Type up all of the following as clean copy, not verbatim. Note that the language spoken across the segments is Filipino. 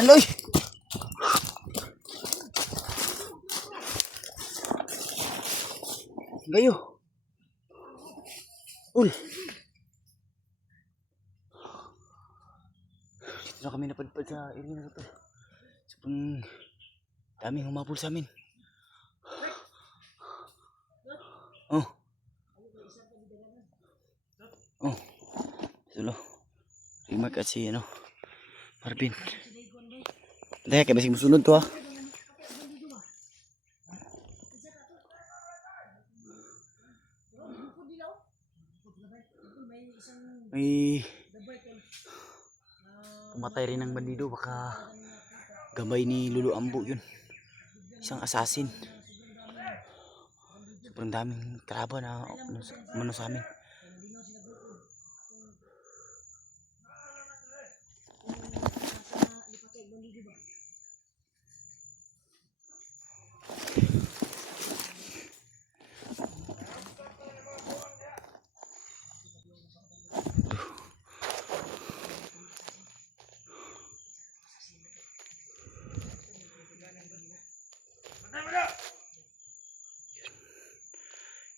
Tanan loy. Gayo. Ul. Dito na kami napadpad sa area na to. Sobrang daming humabol sa amin. Oh. Oh. Sulo. Rimak at si ano. Marvin. Dahil kaya basing musunod to ha. May pumatay rin ng bandido, baka gabay ni Lulu Ambo yun, isang assassin. Sobrang daming karaba na umano sa amin.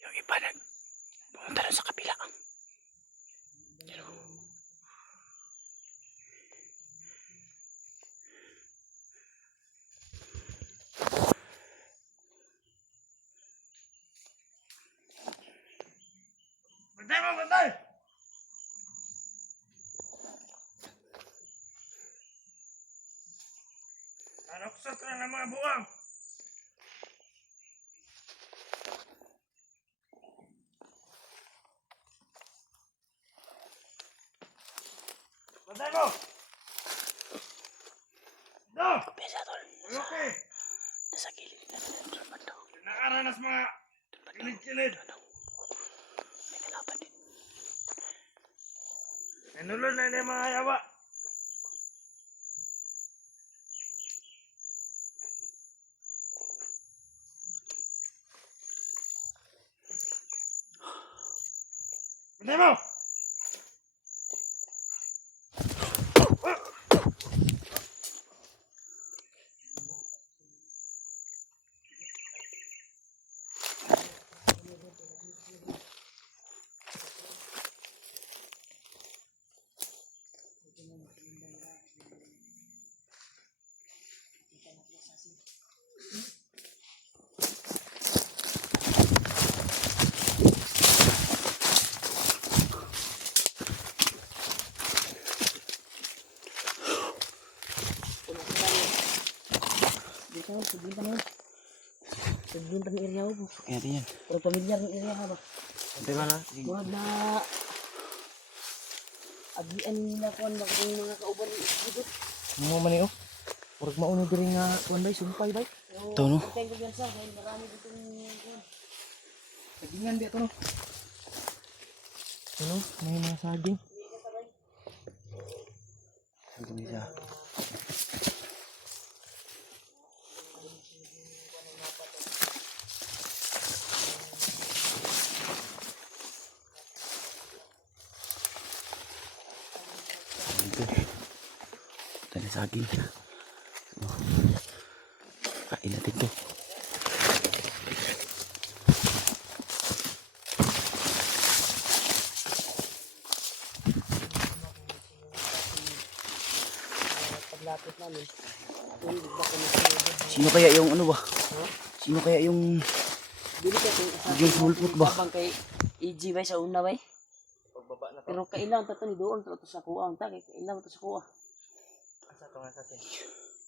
Yung iba pumunta na sa kabila. Bantay! Nanuksot na ng mga buwang! Bantay mo! No! Pesa tol. Okay! Nasa gilid na sa bando. Nakaranas mga kilid-kilid! May kalaban din. Nanulod na yung mga yawa! Bantay mo! Sebentar area apa? Kaya yan. Pero pamilyar ng area ha ba? Ante ba na? Buhat na agian nila kuan ba kung mga kauban dito. Mo man iyo. Murag mauno diri nga kuan bay sumpay bay. Ito no? Thank you sa dahil marami dito kuan. Sagingan di ato no. Ano? May mga saging. Ito niya. Ito. Tadi saging. So, kain natin to. Paglapit namin. Sino kaya yung ano ba? Sino kaya yung Dili ka kung yung sulpot ba? Abang kay EG bay sa una bay. Pagbaba na to. Pero kailangan ta to ni doon to sa kuha ta kay kailangan to sa kuha. Asa to nga sa sin.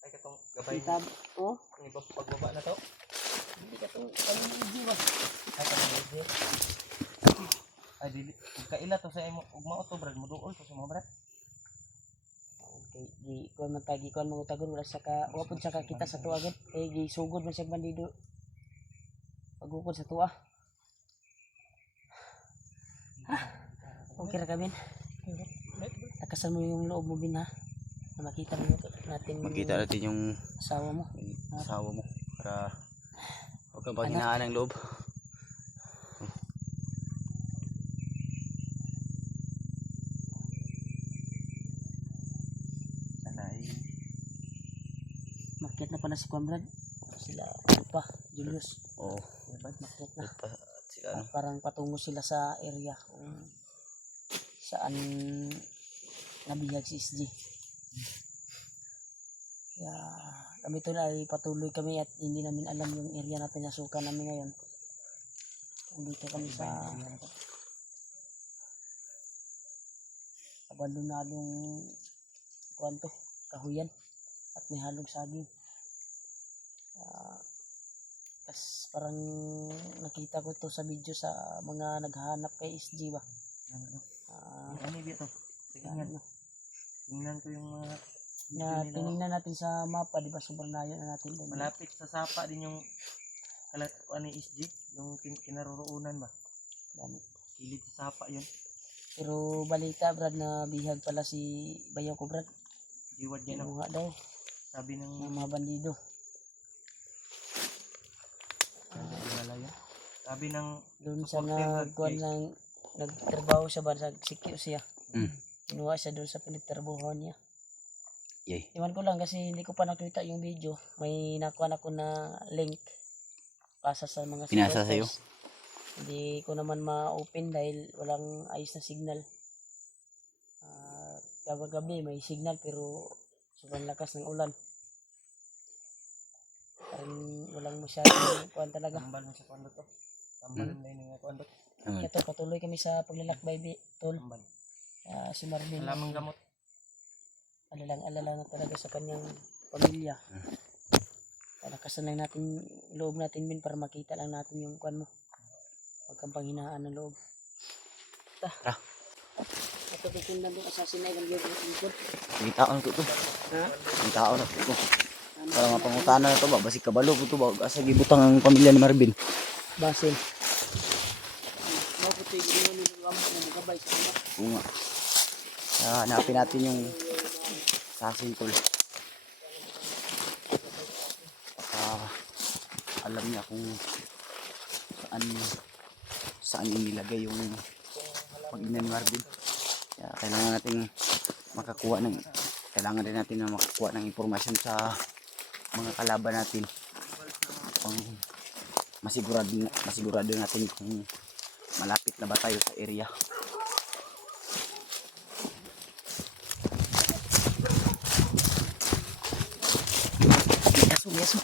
Ay katong gabay. Kita oh, Ang iba pagbaba na to. dili ka tong EG ba. Ay katong hindi. Ay dili kaila to sa imo ugma to brad mo duol to sa mo brad. Kay gi kuan man tagi kuan mga tagon wala sa ka wapod sa ka kita sa tuwa gid kay gi sugod man siya bandido. Pagukod sa tuwa. Okay ra kami. Takasan mo yung loob mo bin ha. Na makita mo natin Makita natin yung asawa mo. asawa mo para huwag kang panghinaan ng loob. Sana ay Makyat na pala si Conrad. Sila, ano pa, Julius. Oo. Makyat na. Pa, sila ano. At parang patungo sila sa area kung saan nabihag si SG. Kaya kami tol ay patuloy kami at hindi namin alam yung area na pinasukan namin ngayon. Dito kami sa abandonadong kwanto, kahuyan at may halong saging. Tas parang nakita ko to sa video sa mga naghahanap kay SG ba. Ano ba to? Tingnan. Tingnan ko yung mga Na tinignan natin sa mapa, di ba sobrang layo na natin doon. malapit sa sapa din yung ano SG, yung kinaroroonan ba? Yan. Kilid sa sapa yun. Pero balita Brad na bihag pala si Bayaw ko Brad. Jiwad yan Kinuha daw sabi ng ng mga bandido. wala yan. Sabi ng Doon sa supporter nagkuhan ng nagtrabaho siya ba, nagsikyo siya. Mm. Kinuha siya doon sa pinagtrabahoan niya. Yay. Iwan ko lang kasi hindi ko pa nakita yung video. May nakuha ako na link pasa sa mga Pinasa supporters. Hindi ko naman ma-open dahil walang ayos na signal. Gabi may signal pero sobrang lakas ng ulan. Parang walang masyadong kuhan talaga. tambal mo sa kondo to. Tambal mo na yung kondo. Ito, patuloy kami sa paglalakbay, tol. Tambal. Si Marvin, Alamang gamot. alala na talaga sa kanyang pamilya. Nakasanay natin loob natin min para makita lang natin yung kuan mo. Huwag kang panghinaan ng loob. Tara. Ito titingnan doon, assassinate ng lingkod. May tao na to. Ha? May tao na to. Para mapangutana na to ba? Basig kabalo po to ba? Asa gibutang ang pamilya ni Marvin. Basil. Maputi yung nilulamo na magabay sa kanya. Oo nga. Hanapin natin yung assassin tol. Alam niya kung saan inilagay yung pag-ina ni Marvin. Kaya kailangan natin kailangan din natin na makakuha ng impormasyon sa mga kalaban natin. Pang masigurado natin kung malapit na ba tayo sa area. Yaso.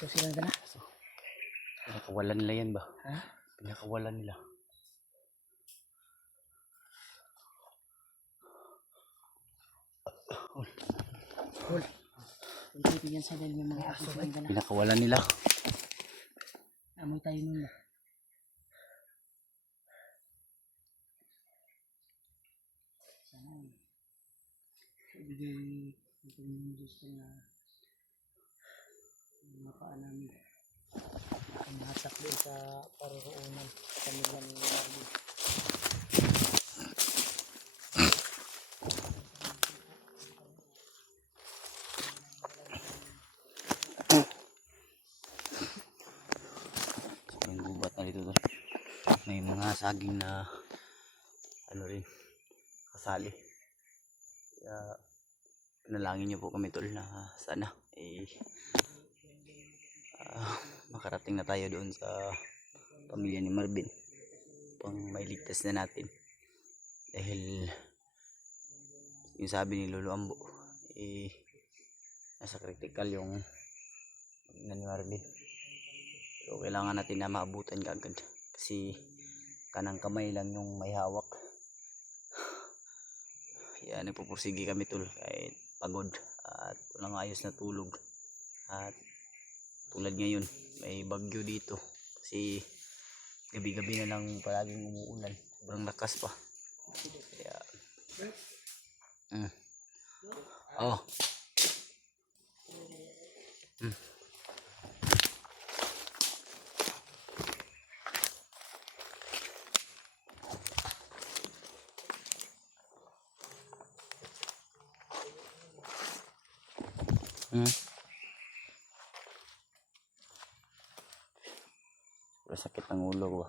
So silang ka na. Pinakawalan nila yan ba? Ha? Pinakawalan nila. Cool. Kung titigyan sa dahil may mga aso silang ka na. Pinakawalan nila. Amoy tayo nun ba? Sana. Ibigay ito yung Diyos na mga paa namin. Ang mahasak doon sa paroroonan sa pamilya ni Marvin. So, yung gubat na dito tol. May mga saging na rin kasali. Kaya panalangin niyo po kami tol na sana makarating na tayo doon sa pamilya ni Marvin pang mailigtas na natin dahil yung sabi ni Lolo Ambo nasa critical yung pamilya ni Marvin, so kailangan natin na maabutan kagad kasi kanang kamay lang yung may hawak. Kaya nagpupursige kami tol kahit pagod at walang ayos na tulog. At tulad ngayon may bagyo dito kasi gabi-gabi na lang palaging umuulan, sobrang lakas pa. Kaya oh Pero sakit ng ulo ko.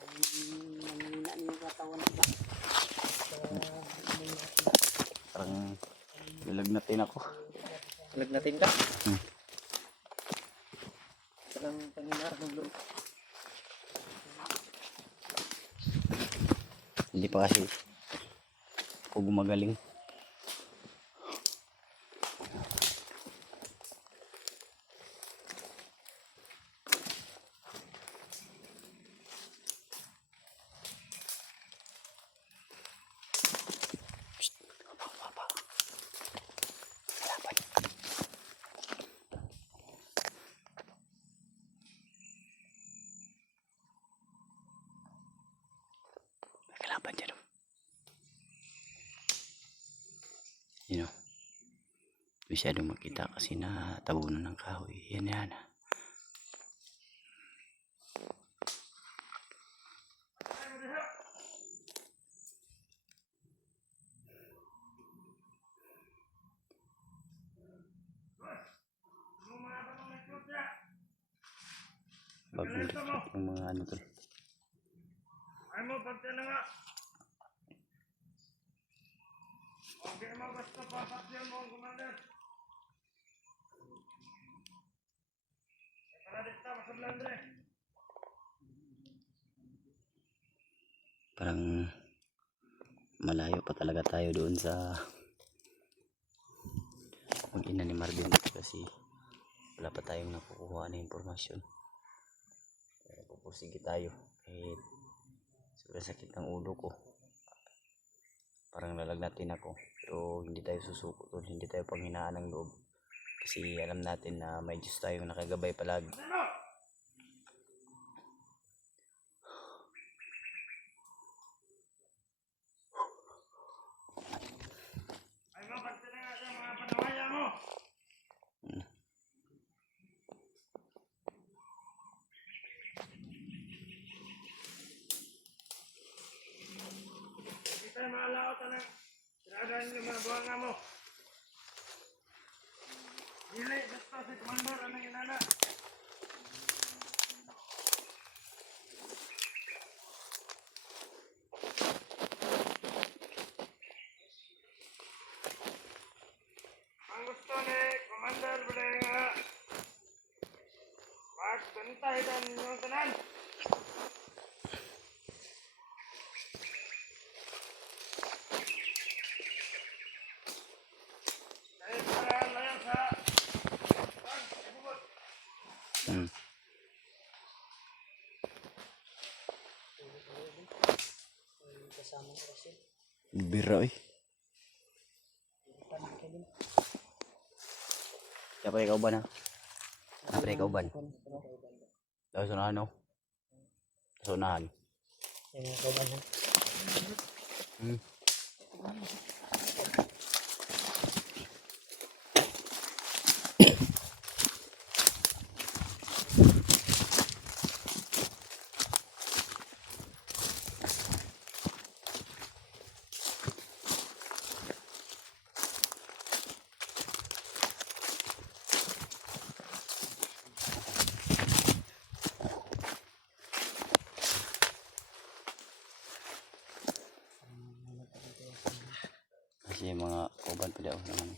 Nanghina na yung katawan ba? Parang nilagnatin ako. Lagnatin ka? Parang panginarap ng loob. Hindi pa kasi ako gumagaling. Kalaban dyan. You know, masyadong makita kasi na tabunan ng kahoy. Yan yan. Bagong dikit yung mga ano to. Ay mo, pagka na nga. Okay mo, basta papasyan mo ang commander. Para dito, masablandre. Parang malayo pa talaga tayo doon sa mag-ina ni Marvin kasi wala pa tayong nakukuha na impormasyon. Pupursige tayo kahit sobrang sakit ng ulo ko. Parang lalagnatin ako pero hindi tayo susuko tol, hindi tayo panghinaan ng loob kasi alam natin na may Diyos tayong nakagabay palagi. Ay mo, pagka na nga sa mga panawaya mo. Hindi tayo maalaot na sinadaan yung mga buhanga mo. Dili, basta si commander, anong inana. Ang gusto ni commander, bilay nga magbantay dan yung tanan. Kahit para layan sa ibubot. Kasama ko kasi. Bira eh. Siya pa ikaw ba na? Apa ikaw ba? Tapos na ano? Sunahan. Yung kawan ha. Kasi yung mga kauban pala ako naman.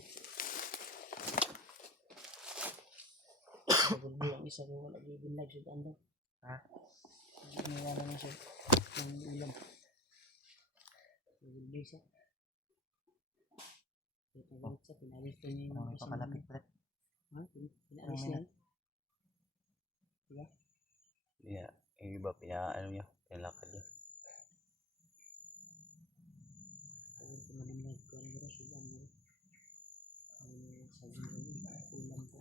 Pagod ang isa ko wala gigin live sa ando. Ha? Wala na siya. Yung ulam. Pagod siya. Ito galit sa pinalis ko niya yung Mga papalapit pala. Ha? Pinalis niya. Diba? Yeah, yung iba pinaano niya, pinalakad niya. Pagod ko malimlag ko ang gara sa ando. Sabi ko ulam ko.